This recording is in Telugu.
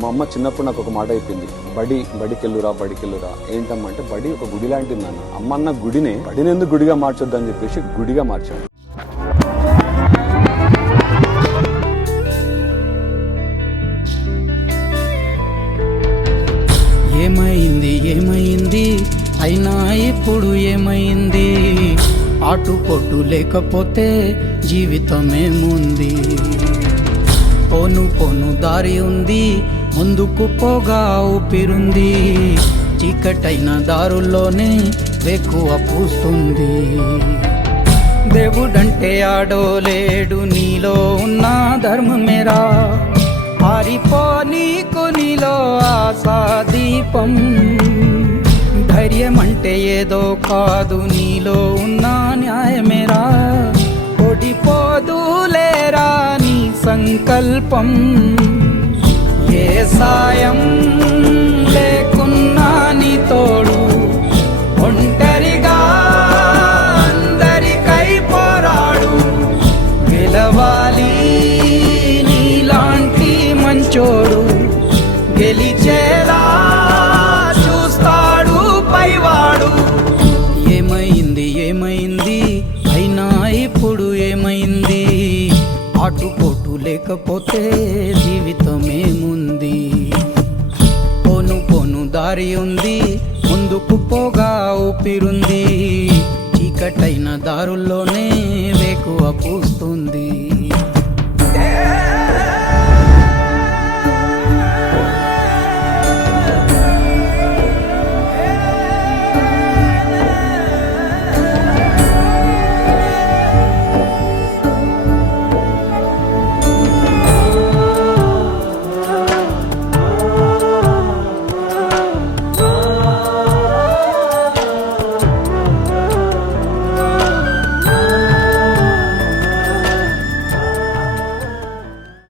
మా అమ్మ చిన్నప్పుడు నాకు ఒక మాట అయిపోయింది, బడికెళ్ళురా. ఏంటమ్మా అంటే, బడి ఒక గుడి లాంటిది నాన్న. అమ్మ అన్న గుడిని ఎందుకు గుడిగా మార్చొద్దు అని చెప్పేసి గుడిగా మార్చాను. ఏమైంది అయినా ఇప్పుడు ఏమైంది? ఆటుపోటు లేకపోతే జీవితమేముంది? పోను దారి ఉంది, ముందుకు పోగా ఊపిరుంది. చీకటైన దారుల్లోనే వెక్కువ పూస్తుంది. దేవుడంటే ఆడోలేడు, నీలో ఉన్న ధర్మమేరా. పారిపో నీకు నీలో ఆశా దీపం. ధైర్యం అంటే ఏదో కాదు, నీలో ఉన్న న్యాయమేరా. ఓడిపోదులేరా నీ సంకల్పం. ఏ సాయం లేకున్నా నీ తోడు, ఒంటరిగా అందరికై పోరాడు. గెలవాలి నీలాంటి మంచోడు, గెలిచేలా చూస్తాడు పైవాడు. ఏమైంది అయినా ఇప్పుడు ఏమైంది? ఆటుపోటు లేకపోతే జీవితమేముంది? పోను దారి ఉంది, ముందుకు పోగా ఊపిరుంది. చీకటైన దారుల్లోనే వేకువ పూస్తుంది.